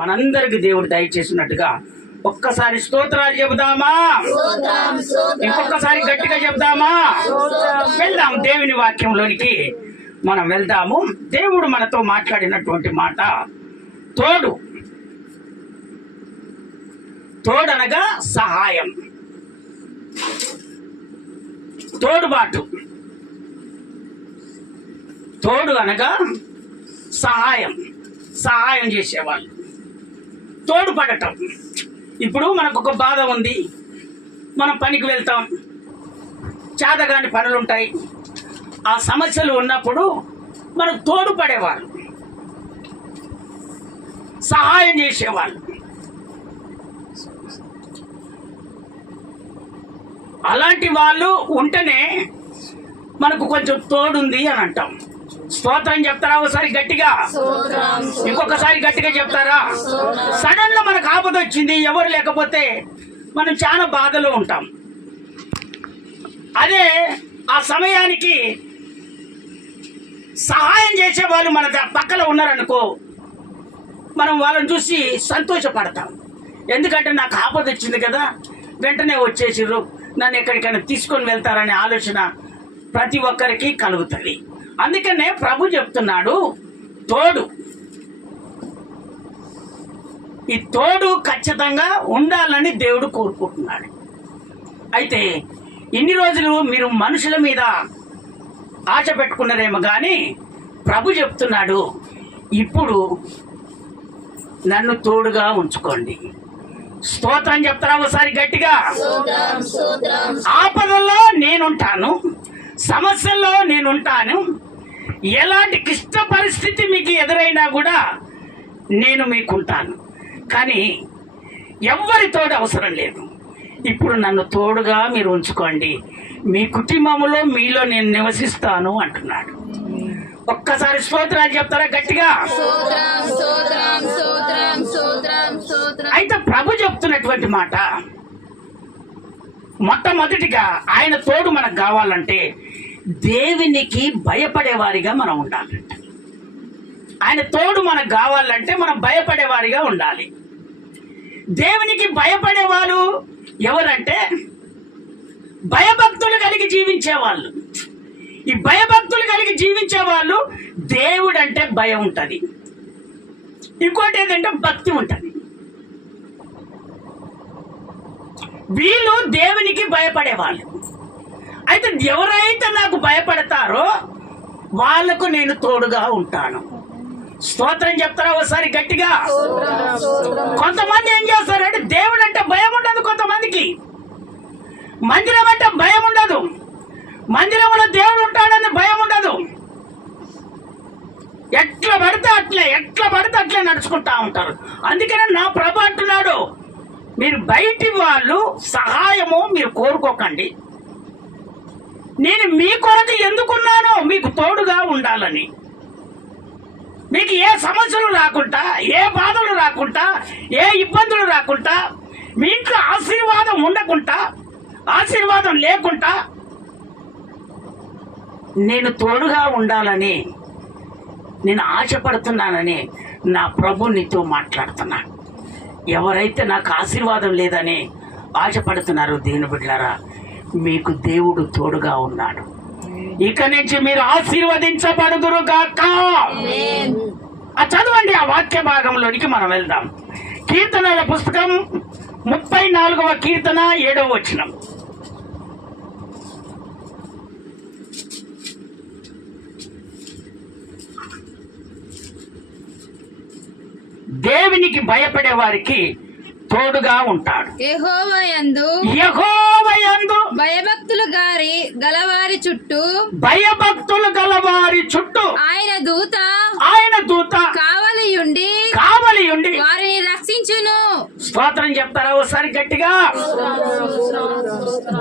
మనందరికి దేవుడు దయచేసినట్టుగా ఒక్కసారి స్తోత్రాలు చెబుదామా? ఇంకొకసారి గట్టిగా చెబుదామా? వెళ్దాం దేవుని వాక్యంలోనికి మనం వెళ్దాము. దేవుడు మనతో మాట్లాడినటువంటి మాట తోడు. తోడనగా సహాయం, తోడుబాటు. తోడు అనగా సహాయం, సహాయం చేసేవాళ్ళు, తోడుపడటం. ఇప్పుడు మనకు ఒక బాధ ఉంది, మనం పనికి వెళ్తాం, చేతగాని పనులు ఉంటాయి, ఆ సమస్యలు ఉన్నప్పుడు మనకు తోడుపడేవాళ్ళు, సహాయం చేసేవాళ్ళు. అలాంటి వాళ్ళు ఉంటేనే మనకు కొంచెం తోడుంది అని అంటాం. స్తోత్రం చెప్తారా? ఒకసారి గట్టిగా, ఇంకొకసారి గట్టిగా చెప్తారా? సడన్ గా మనకు ఆపద వచ్చింది, ఎవరు లేకపోతే మనం చాలా బాధలో ఉంటాం. అదే ఆ సమయానికి సహాయం చేసే వాళ్ళు మన పక్కన ఉన్నారనుకో, మనం వాళ్ళని చూసి సంతోషపడతాం. ఎందుకంటే నాకు ఆపద వచ్చింది కదా, వెంటనే వచ్చేసిర్రు, నన్ను ఎక్కడికైనా తీసుకొని వెళ్తారనే ఆలోచన ప్రతి ఒక్కరికి కలుగుతుంది. అందుకనే ప్రభు చెప్తున్నాడు తోడు. ఈ తోడు ఖచ్చితంగా ఉండాలని దేవుడు కోరుకుంటున్నాడు. అయితే ఇన్ని రోజులు మీరు మనుషుల మీద ఆశ పెట్టుకున్నారేమో కానీ ప్రభు చెప్తున్నాడు ఇప్పుడు నన్ను తోడుగా ఉంచుకోండి. స్తోత్రం చెప్తారా? ఒకసారి గట్టిగా. ఆపదల్లో నేనుంటాను, సమస్యల్లో నేనుంటాను, ఎలాంటి క్లిష్ట పరిస్థితి మీకు ఎదురైనా కూడా నేను మీకుంటాను. కానీ ఎవ్వరి తోడు అవసరం లేదు. ఇప్పుడు నన్ను తోడుగా మీరు ఉంచుకోండి, మీ కుటుంబంలో మీలో నేను నివసిస్తాను అంటున్నాడు. ఒక్కసారి స్తోత్రాలు చెప్తారా గట్టిగా? అయితే ప్రభు చెప్తున్నటువంటి మాట, మొట్టమొదటిగా ఆయన తోడు మనకు కావాలంటే దేవునికి భయపడేవారిగా మనం ఉండాలి. ఆయన తోడు మనకు కావాలంటే మనం భయపడేవారిగా ఉండాలి. దేవునికి భయపడేవారు ఎవరంటే భయభక్తులు కలిగి జీవించేవాళ్ళు. ఈ భయభక్తులు కలిగి జీవించే వాళ్ళు దేవుడు అంటే భయం ఉంటుంది, ఇంకోటి ఏంటంటే భక్తి ఉంటుంది. వీళ్ళు దేవునికి భయపడేవాళ్ళు. అయితే ఎవరైతే నాకు భయపడతారో వాళ్లకు నేను తోడుగా ఉంటాను. స్తోత్రం చెప్తారా? ఒకసారి గట్టిగా. కొంతమంది ఏం చేస్తారంటే దేవుడు అంటే భయం ఉండదు కొంతమందికి, మందిరం అంటే భయం ఉండదు, మందిరంలో దేవుడు ఉంటాడని భయం ఉండదు. ఎట్లా పడితే అట్లే నడుచుకుంటా ఉంటారు. అందుకనే నా ప్రభు అంటున్నాడు, మీరు బయటి వాళ్ళు సహాయము మీరు కోరుకోకండి, నేను మీ కొరకు ఎందుకున్నానో మీకు తోడుగా ఉండాలని. మీకు ఏ సమస్యలు రాకుండా, ఏ బాధలు రాకుండా, ఏ ఇబ్బందులు రాకుండా, మీ ఇంట్లో ఆశీర్వాదం ఉండకుండా, ఆశీర్వాదం లేకుండా నేను తోడుగా ఉండాలని నేను ఆశపడుతున్నానని నా ప్రభు నీతో మాట్లాడుతున్నాను. ఎవరైతే నాకు ఆశీర్వాదం లేదని ఆశపడుతున్నారో దేవుని బిడ్డలారా, మీకు దేవుడు తోడుగా ఉన్నాడు. ఇక నుంచి మీరు ఆశీర్వదించబడుదురు గాక. చదవండి ఆ వాక్య భాగంలోనికి మనం వెళ్దాం. కీర్తనల పుస్తకం 34వ కీర్తన 7వ వచనం. దేవునికి భయపడే వారికి తోడుగా ఉంటాడు. యెహోవాయందు భయభక్తులు గలవారి చుట్టూ ఆయన దూత కావలియుండి వారిని రక్షించును. స్తోత్రం చెప్తారా? ఒకసారి గట్టిగా.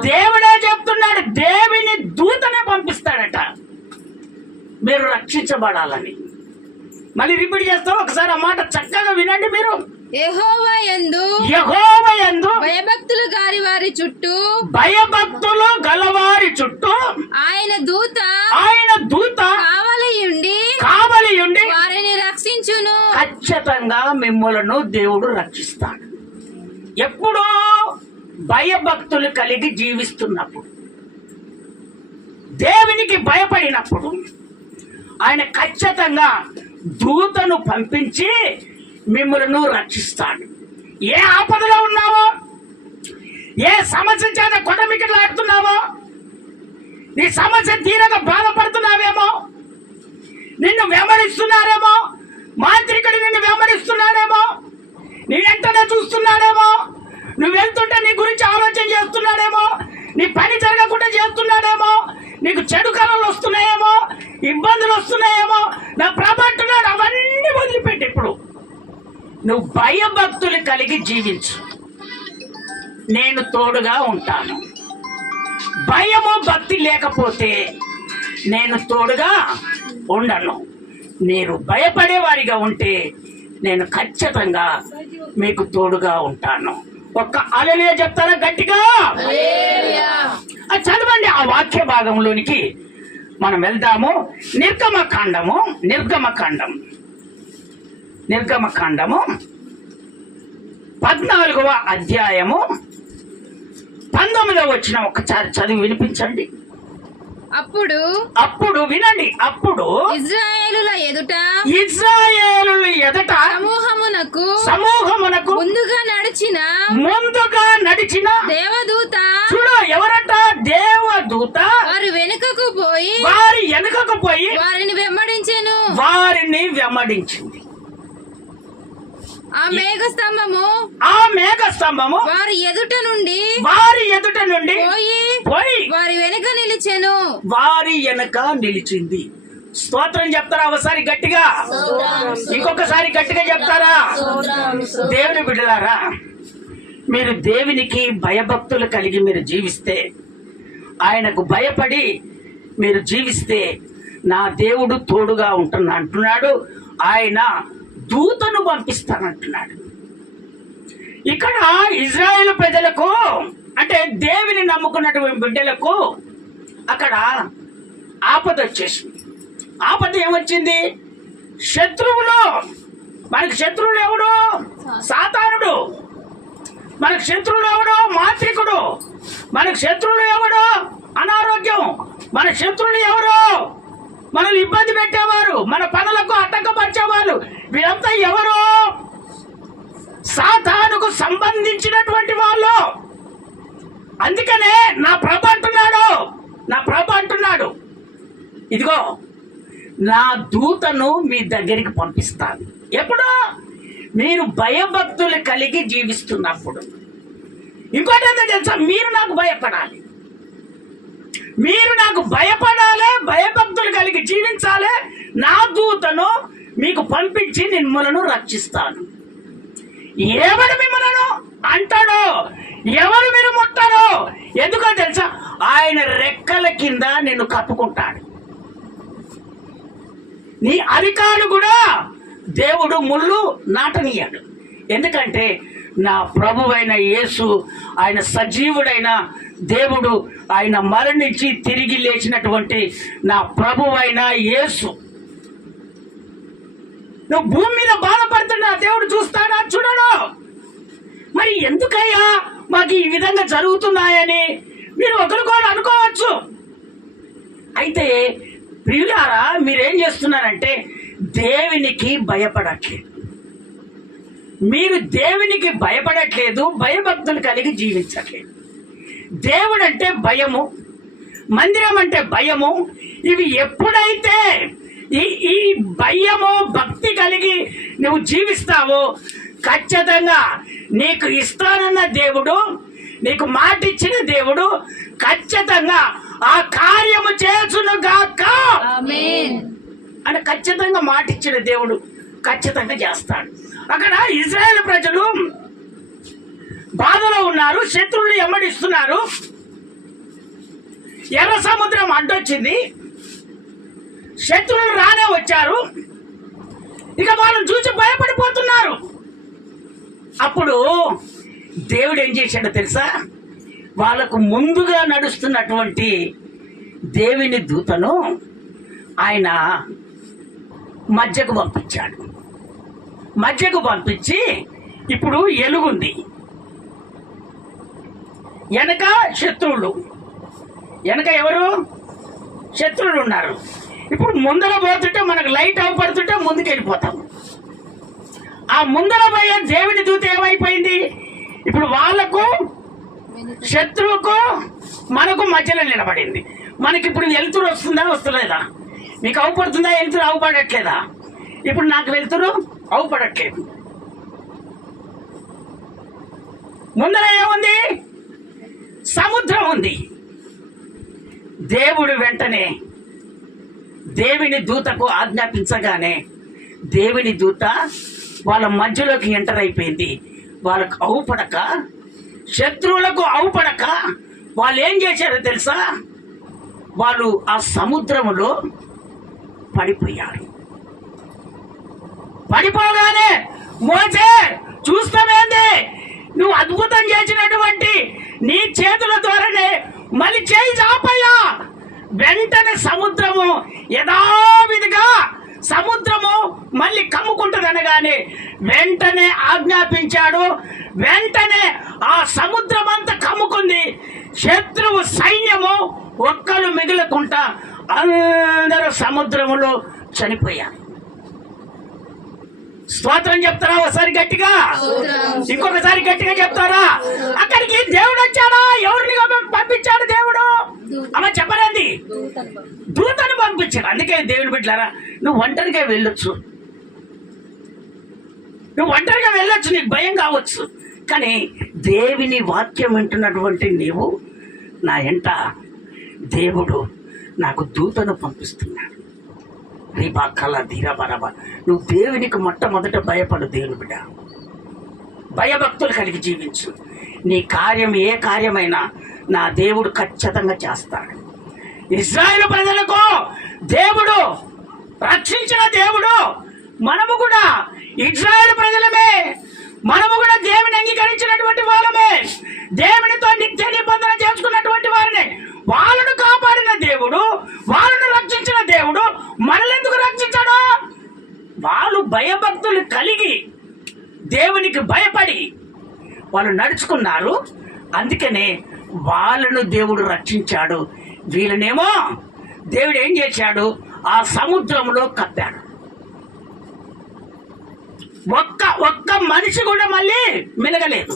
దేవుడే చెప్తున్నాడు, దేవుని దూతనే పంపిస్తాడట మీరు రక్షించబడాలని. మళ్ళీ రిపీట్ చేస్తాం, ఒకసారి ఆ మాట చక్కగా వినండి మీరు. యెహోవాయందు భయభక్తులు గలవారి చుట్టూ ఆయన దూత కావలియుండి వారిని రక్షించును. ఖచ్చితంగా మిమ్మలను దేవుడు రక్షిస్తాడు. ఎప్పుడో భయభక్తులు కలిగి జీవిస్తున్నప్పుడు, దేవునికి భయపడినప్పుడు ఆయన ఖచ్చితంగా దూతను పంపించి మిమ్మలను రక్షిస్తాడు. ఏ ఆపదలో ఉన్నావో, ఏ సమస్య చేత కొడమికిలాడుతున్నావో, నీ సమస్య తీరగా బాధపడుతున్నావేమో, నిన్ను వెంబడిస్తున్నారేమో, మాంత్రికుడు నిన్ను వెంబడిస్తున్నాడేమో, నీ వెంటనే చూస్తున్నాడేమో, నువ్వు వెళ్తుంటే నీ గురించి ఆలోచన చేస్తున్నాడేమో, నీ పని జరగకుండా చేస్తున్నాడేమో, నీకు చెడు కళలు వస్తున్నాయేమో, ఇబ్బందులు వస్తున్నాయేమో, నా ప్రభు అంటున్నాడు అవన్నీ వదిలిపెట్టి ఇప్పుడు నువ్వు భయభక్తులు కలిగి జీవించు, నేను తోడుగా ఉంటాను. భయము భక్తి లేకపోతే నేను తోడుగా ఉండను. మీరు భయపడేవారిగా ఉంటే నేను ఖచ్చితంగా మీకు తోడుగా ఉంటాను. ఒక్క హల్లెలూయా చెప్తారా గట్టిగా? అది చదవండి. ఆ వాక్య భాగంలోనికి మనం వెళ్దాము. నిర్గమకాండము 14వ అధ్యాయము 19వ వచనం ఒకసారి చదివి వినిపించండి. అప్పుడు వినండి. అప్పుడు ఇశ్రాయేలుల ఎదుట సమూహమునకు ముందుగా నడిచిన దేవదూత చూడు, ఎవరట? దేవదూత వారి వెనుకకు పోయి వారిని వెంబడించింది. ఆ మేఘస్తంభము వారి ఎదుట నుండి పోయి వారి వెనుక నిలిచింది. స్తోత్రం చెప్తారా? ఒకసారి గట్టిగా, ఇంకొకసారి గట్టిగా చెప్తారా? దేవుని బిడ్డలారా, మీరు దేవునికి భయభక్తులు కలిగి మీరు జీవిస్తే, ఆయనకు భయపడి మీరు జీవిస్తే నా దేవుడు తోడుగా అంటున్నాడు. ఆయన దూతను పంపిస్తానంటున్నాడు. ఇక్కడ ఇజ్రాయేలు ప్రజలకు, అంటే దేవుని నమ్ముకున్నటువంటి బిడ్డలకు అక్కడ ఆపద వచ్చేసింది. ఆపద ఏమొచ్చింది? శత్రువులు. మనకి శత్రువులు ఎవడు? సాతానుడు. మనకు శత్రువులు ఎవడు? మాంత్రికుడు. మనకు శత్రువులు ఎవడు? అనారోగ్యం. మన శత్రువులు ఎవరు? మనల్ని ఇబ్బంది పెట్టేవారు, మన పనులకు ఆటంకపరిచేవాళ్ళు. వీరంతా ఎవరు? సాతానుకు సంబంధించినటువంటి వాళ్ళు. అందుకనే నా ప్రభు అంటున్నాడు, ఇదిగో నా దూతను మీ దగ్గరికి పంపిస్తాను. ఎప్పుడు? మీరు భయభక్తులు కలిగి జీవిస్తున్నప్పుడు. ఇంకోటి ఏంటో తెలుసా? మీరు నాకు భయపడాలి, భయభక్తులు కలిగి జీవించాలి. నా దూతను మీకు పంపించి మిమ్మలను రక్షిస్తాను. ఎవరు మిమ్మలను అంటాడో, ఎవరు మీరు ముట్టారో, ఎందుకో తెలుసా? ఆయన రెక్కల కింద నిన్ను కప్పుకుంటాడు. నీ అరికాలు కూడా దేవుడు ముళ్ళు నాటనీయాడు. ఎందుకంటే నా ప్రభువైన యేసు, ఆయన సజీవుడైన దేవుడు, ఆయన మరణించి తిరిగి లేచినటువంటి నా ప్రభువైన యేసు. నువ్వు భూమి మీద బాధపడుతున్నా దేవుడు చూస్తాడా? చూడడు. మరి ఎందుకయ్యా మాకు ఈ విధంగా జరుగుతున్నాయని మీరు ఒకరికొకరు అనుకోవచ్చు. అయితే ప్రియులారా, మీరేం చేస్తున్నారంటే దేవునికి భయపడట్లేదు. మీరు దేవునికి భయపడట్లేదు, భయభక్తులు కలిగి జీవించట్లేదు. దేవుడు అంటే భయము, మందిరం అంటే భయము. ఇవి ఎప్పుడైతే ఈ భయము భక్తి కలిగి నువ్వు జీవిస్తావో ఖచ్చితంగా నీకు ఇస్తానన్న దేవుడు, నీకు మాట ఇచ్చిన దేవుడు ఖచ్చితంగా ఆ కార్యము చేసును గాక అని ఖచ్చితంగా మాట ఇచ్చిన దేవుడు ఖచ్చితంగా చేస్తాడు. అక్కడ ఇశ్రాయేలు ప్రజలు బాధలో ఉన్నారు, శత్రువులు వెంబడిస్తున్నారు. ఎర్ర సముద్రం అడ్డొచ్చింది, శత్రువులు రానే వచ్చారు. ఇక వాళ్ళని చూసి భయపడిపోతున్నారు. అప్పుడు దేవుడు ఏం చేశాడో తెలుసా? వాళ్ళకు ముందుగా నడుస్తున్నటువంటి దేవుని దూతను ఆయన మధ్యకు పంపించాడు. మధ్యకు పంపించి ఇప్పుడు ఎలుగుంది, వెనక శత్రువులు, వెనక ఎవరు? శత్రువులు ఉన్నారు. ఇప్పుడు ముందర పోతుంటే మనకు లైట్ అవపడుతుంటే ముందుకు వెళ్ళిపోతాం. ఆ ముందర పోయే దేవుని దూత ఏమైపోయింది? ఇప్పుడు వాళ్ళకు శత్రువుకు మనకు మధ్యలో నిలబడింది. మనకి ఇప్పుడు వెలుతురు వస్తుందా వస్తలేదా? మీకు అవుపడుతుందా? వెలుతురు అవుపడట్లేదా? ఇప్పుడు నాకు వెలుతురు అవుపడట్లేదు. ముందర ఏముంది? సముద్రం ఉంది. దేవుడు వెంటనే దేవుని దూతకు ఆజ్ఞాపించగానే దేవుని దూత వాళ్ళ మధ్యలోకి ఎంటర్ అయిపోయింది. వాళ్ళకు అవుపడక, శత్రువులకు అవుపడక వాళ్ళు ఏం చేశారో తెలుసా? వాళ్ళు ఆ సముద్రములో పడిపోయారు. పడిపోగానే మోసే చూస్తామేంది, నువ్వు అద్భుతం చేసినటువంటి నీ చేతుల ద్వారానే మళ్ళీ చేయి చాపయ్యా. వెంటనే సముద్రము యథావిధిగా సముద్రము మళ్ళీ కమ్ముకుంటుంది అనగానే వెంటనే ఆజ్ఞాపించాడు. వెంటనే ఆ సముద్రం అంతా కమ్ముకుంది. శత్రువు సైన్యము ఒక్కరు మిగలకుండా అందరూ సముద్రములో చనిపోయారు. స్తోత్రం చెప్తారా? ఒకసారి గట్టిగా, ఇంకొకసారి గట్టిగా చెప్తారా? అక్కడికి దేవుడు వచ్చాడా? ఎవరిని పంపించాడు దేవుడు? అలా చెప్పలేంది, దూతను పంపించాడు. అందుకే దేవుని బిడ్డలారా, నువ్వు ఒంటరిగా వెళ్ళొచ్చు, నీకు భయం కావచ్చు, కానీ దేవుని వాక్యం వింటున్నటువంటి నీవు, నా ఎంట దేవుడు నాకు దూతను పంపిస్తున్నాడు. రీబా కళ ధీరా బరాబా. నువ్వు దేవునికి మొట్టమొదట భయపడు. దేవుని బిడ్డ, భయభక్తులు కలిగి జీవించు. నీ కార్యం ఏ కార్యమైనా నా దేవుడు ఖచ్చితంగా చేస్తాడు. ఇశ్రాయేలు ప్రజలకు దేవుడు రక్షించిన దేవుడు. మనము కూడా ఇశ్రాయేలు ప్రజలమే. మనము కూడా దేవుని అంగీకరించినటువంటి వాళ్ళమే. దేవునితో నిత్య నిబంధన చేసుకున్నటువంటి వారిని. వాళ్ళను కాపాడిన దేవుడు, వాళ్ళను రక్షించిన దేవుడు మనల్ని రక్షించాడు. వాళ్ళు భయభక్తులు కలిగి దేవునికి భయపడి వాళ్ళు నడుచుకున్నారు. అందుకనే వాళ్ళను దేవుడు రక్షించాడు. వీళ్ళనేమో దేవుడు ఏం చేశాడు? ఆ సముద్రంలో కప్పాడు. ఒక్క మనిషి కూడా మళ్ళీ మిలగలేదు,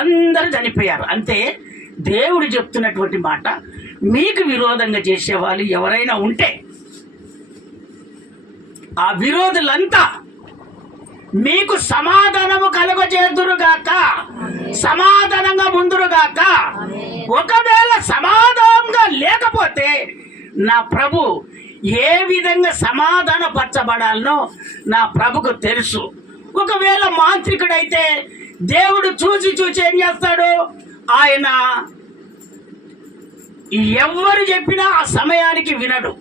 అందరూ చనిపోయారు. అంతే దేవుడు చెప్తున్నటువంటి మాట, మీకు విరోధంగా చేసేవాళ్ళు ఎవరైనా ఉంటే ఆ విరోధులంతా మీకు సమాధానము కలుగజేదురుగాక, సమాధానంగా ముందురుగాక. ఒకవేళ సమాధానంగా లేకపోతే నా ప్రభు ఏ విధంగా సమాధానపరచబడాలనో నా ప్రభుకు తెలుసు. ఒకవేళ మాంత్రికుడైతే దేవుడు చూసి ఏం చేస్తాడు? ఆయన ఎవరు చెప్పినా ఆ సమయానికి వినడు.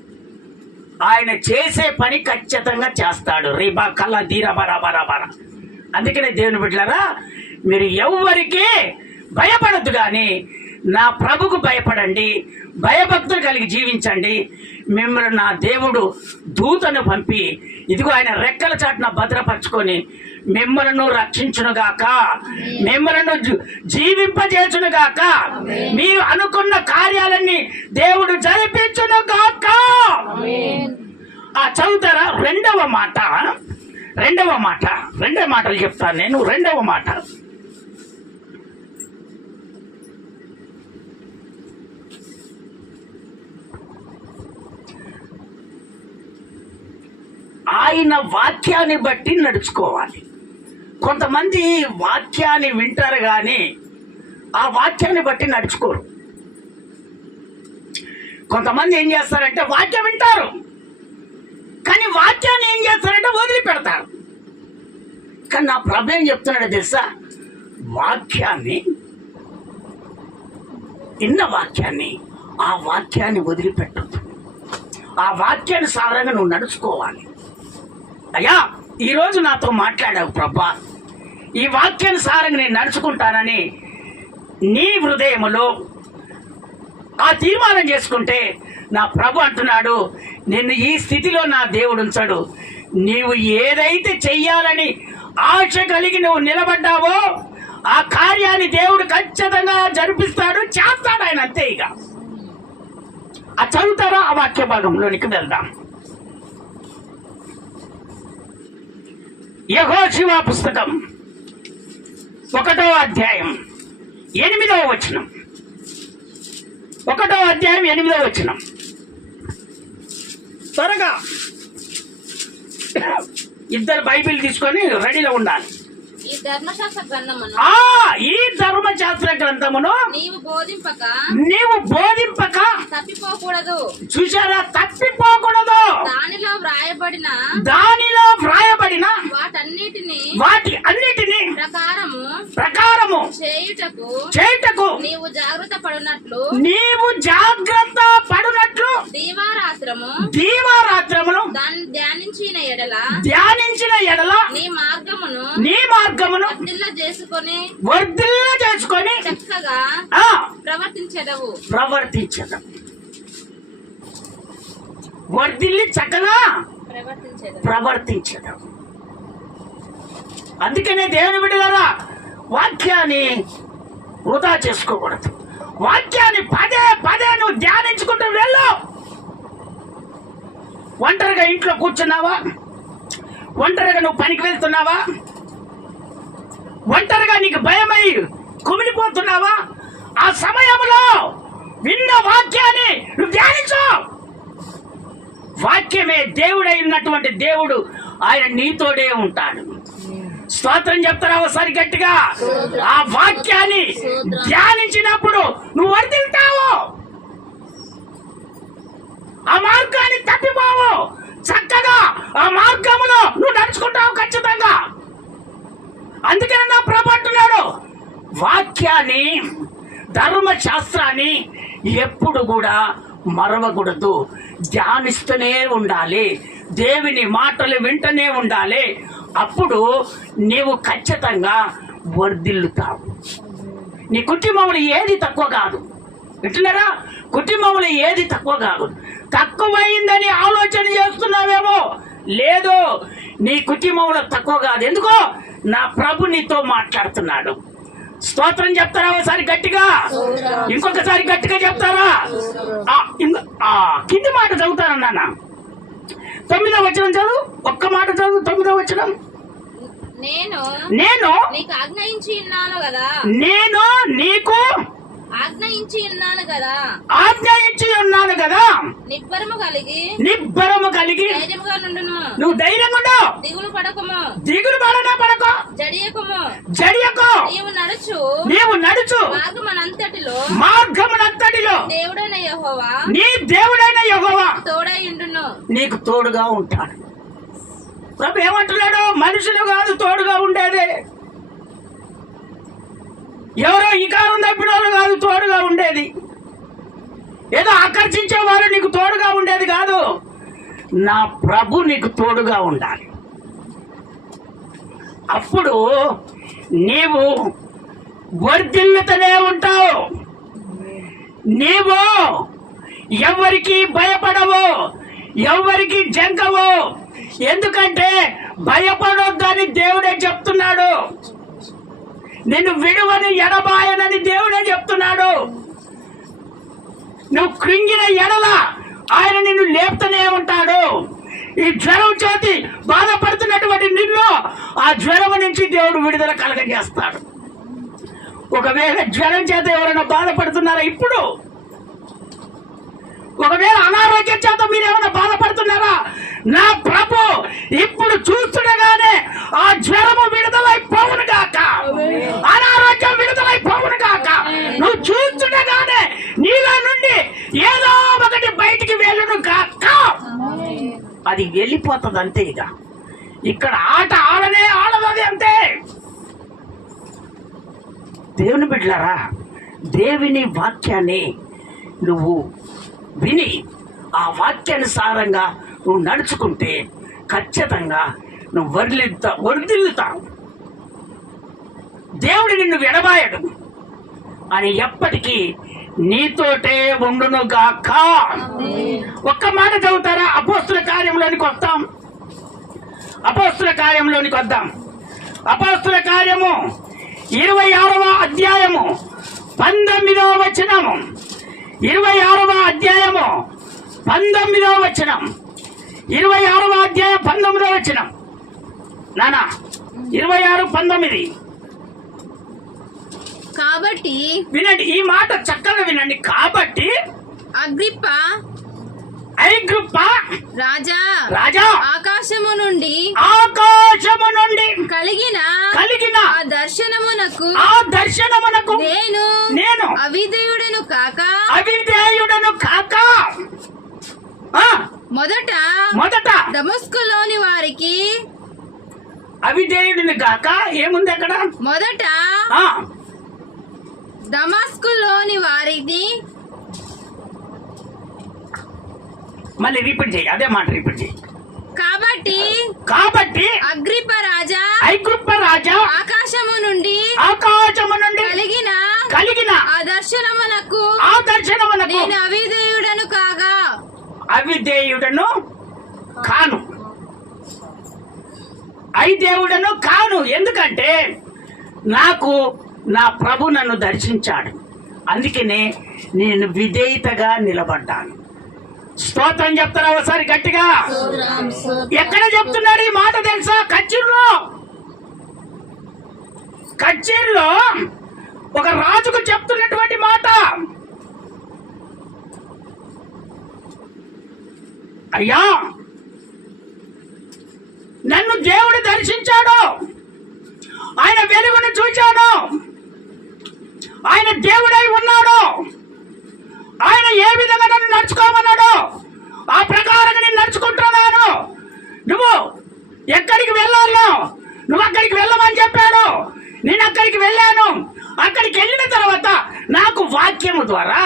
ఆయన చేసే పని ఖచ్చితంగా చేస్తాడు. రీబా కల్లా ధీరా బరాబరా. అందుకనే దేవుని బిడ్డలారా, మీరు ఎవరికి భయపడద్దు, కానీ నా ప్రభుకు భయపడండి, భయభక్తులు కలిగి జీవించండి. మిమ్మల్ని నా దేవుడు దూతను పంపి ఇదిగో ఆయన రెక్కల చాటున భద్రపరచుకొని మిమ్మలను రక్షించునుగాక, మిమ్మలను జీవింపజేచునుగాక, మీరు అనుకున్న కార్యాలన్నీ దేవుడు జరిపించునుగాక. ఆ చదువుతారా? రెండవ మాటలు చెప్తాను నేను. రెండవ మాట, ఆయన వాక్యాన్ని బట్టి నడుచుకోవాలి. కొంతమంది వాక్యాన్ని వింటారు కానీ ఆ వాక్యాన్ని బట్టి నడుచుకోరు. కొంతమంది ఏం చేస్తారంటే వాక్యం వింటారు కానీ వాక్యాన్ని ఏం చేస్తారంటే వదిలిపెడతారు. కానీ నా ప్రభు ఏం చెప్తున్నాడో తెలుసా? వాక్యాన్ని విన్న వాక్యాన్ని, ఆ వాక్యాన్ని వదిలిపెట్టద్దు. ఆ వాక్యాన్ని సాధారణంగా నువ్వు నడుచుకోవాలి. అయ్యా, ఈరోజు నాతో మాట్లాడావు ప్రభా, ఈ వాక్యానుసారంగా నేను నడుచుకుంటానని నీ హృదయములో ఆ తీర్మానం చేసుకుంటే నా ప్రభు అంటున్నాడు, నిన్ను ఈ స్థితిలో నా దేవుడు ఉంచాడు. నీవు ఏదైతే చెయ్యాలని ఆశ కలిగి నువ్వు నిలబడ్డావో ఆ కార్యాన్ని దేవుడు ఖచ్చితంగా జరిపిస్తాడు, చేస్తాడు ఆయన, అంతే. ఇక ఆ చదువుతారా ఆ వాక్య భాగంలోనికి వెళ్దాం. యెహోషువ పుస్తకం 1వ అధ్యాయం 8వ వచనం. 1వ అధ్యాయం 8వ వచనం. త్వరగా ఇద్దరు బైబిల్ తీసుకొని రెడీలో ఉండాలి. ఈ ధర్మశాస్త్ర గ్రంథమును ఈ ధర్మశాస్త్ర గ్రంథమును నీవు బోధింపక తప్పిపోకూడదు. చూశారా, తప్పిపోకూడదు. దానిలో వ్రాయబడిన వాటి అన్నిటిని ప్రకారము చేయుటకు నీవు జాగ్రత్త పడునట్లు దీవారాత్రమును ధ్యానించిన ఎడల నీ మార్గమును వర్ధిల్ల చేసుకొని చక్కగా ప్రవర్తించదవు. వర్ధిల్లి చక్కగా ప్రవర్తించదవు. అందుకనే దేవుని బిడ్డలారా, వాక్యాన్ని వృధా చేసుకోకూడదు. వాక్యాన్ని పదే పదే నువ్వు ధ్యానించుకుంటూ వెళ్ళు. ఒంటరిగా ఇంట్లో కూర్చున్నావా? ఒంటరిగా నువ్వు పనికి వెళ్తున్నావా? ఒంటరిగా నీకు భయమై కుమిలిపోతున్నావా? ఆ సమయంలో విన్న వాక్యాన్ని నువ్వు ధ్యానించు. వాక్యమే దేవుడై ఉన్నటువంటి దేవుడు, ఆయన నీతోడే ఉంటాడు. స్తోత్రం చెప్తారా ఒకసారి గట్టిగా? ఆ వాక్యాన్ని ధ్యానించినప్పుడు నువ్వు వర్ధిల్తావు, ఆ మార్గాన్ని తప్పిపోవు. చక్కగా ఆ మార్గములో నువ్వు నడుచుకుంటావు ఖచ్చితంగా. అందుకని నా ప్రభు అంటున్నాడు, వాక్యాన్ని, ధర్మశాస్త్రాన్ని ఎప్పుడు కూడా మరవకూడదు. ధ్యానిస్తూనే ఉండాలి, దేవుని మాటలు వింటూనే ఉండాలి. అప్పుడు నీవు ఖచ్చితంగా వర్ధిల్లుతావు. నీ కుటుంబంలో ఏది తక్కువ కాదు. వింటున్నారా? కుటుంబంలో ఏది తక్కువ కాదు. తక్కువైందని ఆలోచన చేస్తున్నావేమో, లేదు, నీ కుటుంబంలో తక్కువ కాదు. ఎందుకో నా ప్రభు నీతో మాట్లాడుతున్నాడు. స్తోత్రం చెప్తారా ఒకసారి గట్టిగా? ఇంకొకసారి గట్టిగా చెప్తారా? కింది మాట చదువుతారా నాన్న? 9వ వచనం చదువు. ఒక్క మాట చదువు. 9వ వచనం. నేను నీకు ఆజ్ఞయించి ఉన్నాను కదా. నిబ్బరము కలిగి ధైర్యముగా నుండును. నువ్వు ధైర్యంగా ఉండు. దిగులు పడకు. జడియకు. నీవు నడుచు. మార్గమునంతటిలో నీ దేవుడైన యెహోవా తోడైయుండును. నీకు తోడుగా ఉంటాడు. ప్రభు ఏమంటున్నాడు? మనుషులు కాదు తోడుగా ఉండేది. ఎవరో ఇకారం తప్పిన వాళ్ళు కాదు తోడుగా ఉండేది. ఏదో ఆకర్షించేవారు నీకు తోడుగా ఉండేది కాదు. నా ప్రభు నీకు తోడుగా ఉండాలి. అప్పుడు నీవు వర్ధిల్లుతూనే ఉంటావు. నీవు ఎవరికి భయపడవు, ఎవరికి జంకవు. ఎందుకంటే భయపడొద్దని దేవుడే చెప్తున్నాడు. నిన్ను విడువని ఎడబాయనని దేవుడే చెప్తున్నాడు. నువ్వు కృంగిన ఎడల ఆయన నిన్ను లేపుతూనే ఉంటాడు. ఈ జ్వరం చేతి బాధపడుతున్నటువంటి నిన్ను ఆ జ్వరం నుంచి దేవుడు విడుదల కలగజేస్తాడు. ఒకవేళ జ్వరం చేత ఎవరైనా బాధపడుతున్నారా? ఇప్పుడు ఒకవేళ అనారోగ్యం చేత మీరేమైనా బాధపడుతున్నారా? నా ప్రభు ఇప్పుడు చూస్తుండగానే ఆ జ్వరము విడుదలైపోవును గాక, అనారోగ్యం విడుదలైపోవును గాక. నువ్వు చూస్తుండగానే నీలో నుండి ఏదో ఒకటి బయటికి వెళ్ళును గాక. అది వెళ్ళిపోతుంది అంతే. ఇక ఇక్కడ ఆట ఆడదు, అది అంతే. దేవుని బిడ్డలారా, దేవుని వాక్యాన్ని నువ్వు విని ఆ వాక్యానుసారంగా నువ్వు నడుచుకుంటే ఖచ్చితంగా నువ్వు వర్ధిల్లుతావు. దేవుడు నిన్ను విడబాయడు అని ఎప్పటికీ నీతోటే ఉండును గాక. ఒక్క మాట చదువుతారా? అపోస్తుల కార్యంలోనికి వద్దాం. అపొస్తలుల కార్యము 26వ అధ్యాయము 19వ వచనము. 26వ అధ్యాయము 19వ వచనం. 26వ అధ్యాయం 19వ వచనం. నానా 26:19. కాబట్టి వినండి, ఈ మాట చక్కగా వినండి. కాబట్టి అగ్రిప్ప రాజా రాజా ఆకాశము నుండి కలిగిన ఆ దర్శనమునకు నేను అవిధేయుడను కాక మొదట దమస్కులోని వారికి అవిధేయుడిని కాక ఏముంది అక్కడ? మొదట దమస్కులోని వారిని మళ్ళీ రిపీట్ చేయి, అదే మాట రిపీట్ చేయి. కాబట్టి అగ్రిప్ప రాజా ఆకాశము నుండి కలిగిన ఆ దర్శనమునకు నేను అవిధేయుడను కాను. ఎందుకంటే నాకు నా ప్రభు నన్ను దర్శించాడు, అందుకనే నేను విధేయతగా నిలబడ్డాను. స్తోత్రం చెప్తారా ఒకసారి గట్టిగా? ఎక్కడ చెప్తున్నాడు ఈ మాట తెలుసా? కచ్చీరులో ఒక రాజుకు చెప్తున్నటువంటి మాట. అయ్యా, నన్ను దేవుడు దర్శించాడు, ఆయన వెలుగును చూచాడు, ఆయన దేవుడై ఉన్నాడు, ఆయన ఏ విధంగా నన్ను నడుచుకోమన్నాడు ఆ ప్రకారంగా నేను నడుచుకుంటున్నాను. నువ్వు ఎక్కడికి వెళ్ళాలో నువ్వు అక్కడికి వెళ్ళమని చెప్పాడు. నేను అక్కడికి వెళ్ళాను. అక్కడికి వెళ్ళిన తర్వాత నాకు వాక్యము ద్వారా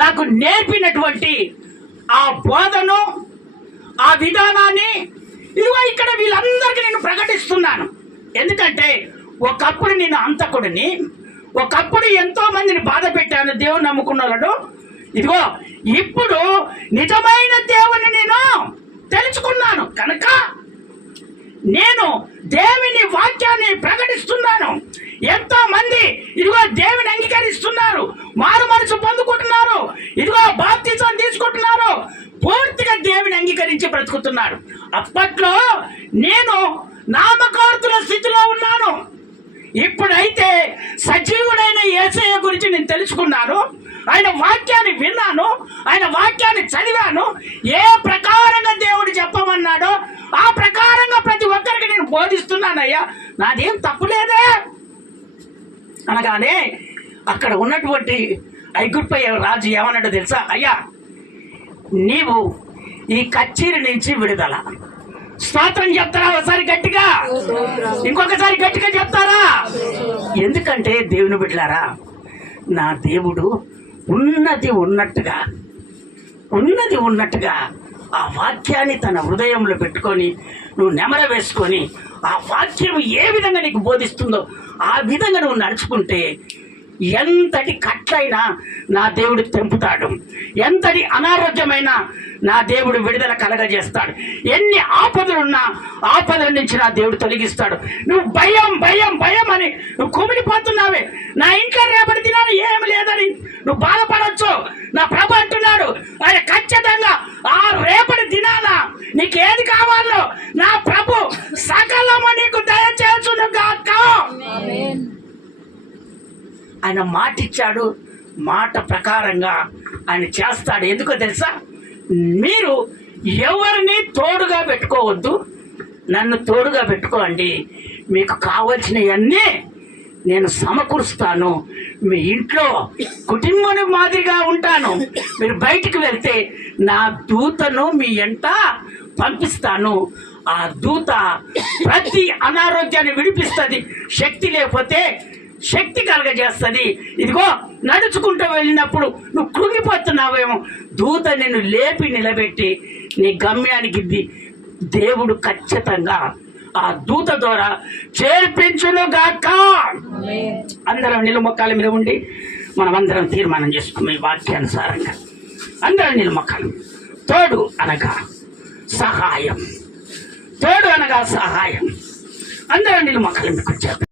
నాకు నేర్పినటువంటి ఆ బోధను, ఆ విధానాన్ని ఇదిగో ఇక్కడ వీళ్ళందరికీ నేను ప్రకటిస్తున్నాను. ఎందుకంటే ఒకప్పుడు నేను అంతకుడిని, ఒకప్పుడు ఎంతో మందిని బాధ పెట్టాను దేవుని నమ్ముకున్న వాళ్ళను. ఇదిగో ఇప్పుడు నిజమైన దేవుని నేను తెలుసుకున్నాను కనుక నేను దేవుని వాక్యాన్ని ప్రకటిస్తున్నాను. ఎంతో మంది ఇదిగో దేవుని అంగీకరిస్తున్నారు, మారు మనసు పొందుకుంటున్నారు, ఇదిగో బాప్తిజం తీసుకుంటున్నారు, పూర్తిగా దేవుని అంగీకరించి బ్రతుకుతున్నారు. అప్పట్లో నేను నామకార్థుల స్థితిలో ఉన్నాను. ఇప్పుడైతే సజీవుడైన యేసయ్య గురించి నేను తెలుసుకున్నాను, ఆయన వాక్యాన్ని విన్నాను, ఆయన వాక్యాన్ని చదివాను. ఏ ప్రకారంగా దేవుడు చెప్పమన్నాడో ఆ ప్రకారంగా ప్రతి ఒక్కరికి నేను బోధిస్తున్నానయ్యా, నాదేం తప్పులేదే అనగానే అక్కడ ఉన్నటువంటి ఐగుప్తు రాజు ఏమన్నాడో తెలుసా? అయ్యా, నీవు ఈ కచ్చీరి నుంచి విడుదల. స్తోత్రం చెప్తారా ఒకసారి గట్టిగా? ఇంకొకసారి గట్టిగా చెప్తారా? ఎందుకంటే దేవుని బిడ్డలారా, నా దేవుడు ఉన్నది ఉన్నట్టుగా ఆ వాక్యాన్ని తన హృదయంలో పెట్టుకొని నువ్వు నెమర వేసుకొని ఆ వాక్యం ఏ విధంగా నీకు బోధిస్తుందో ఆ విధంగా నువ్వు నడుచుకుంటే ఎంతటి కట్లైనా నా దేవుడు తెంపుతాడు, ఎంతటి అనారోగ్యమైనా నా దేవుడు విడుదల కలగజేస్తాడు, ఎన్ని ఆపదలున్నా ఆపదల నుంచి నా దేవుడు తొలగిస్తాడు. నువ్వు భయం అని నువ్వు కుమిలిపోతున్నావే, నా ఇంట్లో రేపటి దినాన ఏమి లేదని నువ్వు బాధపడవచ్చు. నా ప్రభు అంటున్నాడు, ఆయన ఖచ్చితంగా ఆ రేపటి దినాన నీకేది కావాలో నా ప్రభు సకలము నీకు దయచేసును గాక. ఆయన మాట ఇచ్చాడు, మాట ప్రకారంగా ఆయన చేస్తాడు. ఎందుకో తెలుసా? మీరు ఎవరిని తోడుగా పెట్టుకోవద్దు, నన్ను తోడుగా పెట్టుకోండి. మీకు కావలసినవన్నీ నేను సమకూరుస్తాను. మీ ఇంట్లో కుటుంబం మాదిరిగా ఉంటాను. మీరు బయటికి వెళ్తే నా దూతను మీ ఎంట పంపిస్తాను. ఆ దూత ప్రతి అనారోగ్యాన్ని విడిపిస్తుంది, శక్తి లేకపోతే శక్తి కలగజేస్తుంది. ఇదిగో నడుచుకుంటూ వెళ్ళినప్పుడు నువ్వు కృంగిపోతున్నావేమో, దూత నిన్ను లేపి నిలబెట్టి నీ గమ్యానికి దేవుడు ఖచ్చితంగా ఆ దూత ద్వారా చేర్పించునుగాక. అందరం నిలుమొక్కాల మీద ఉండి మనం అందరం తీర్మానం చేసుకునే వాక్యానుసారంగా అందరం నిలుమొక్కాలి. తోడు అనగా సహాయం, తోడు అనగా సహాయం. అందరూ నీళ్ళు మొక్కలు మీకు వచ్చారు.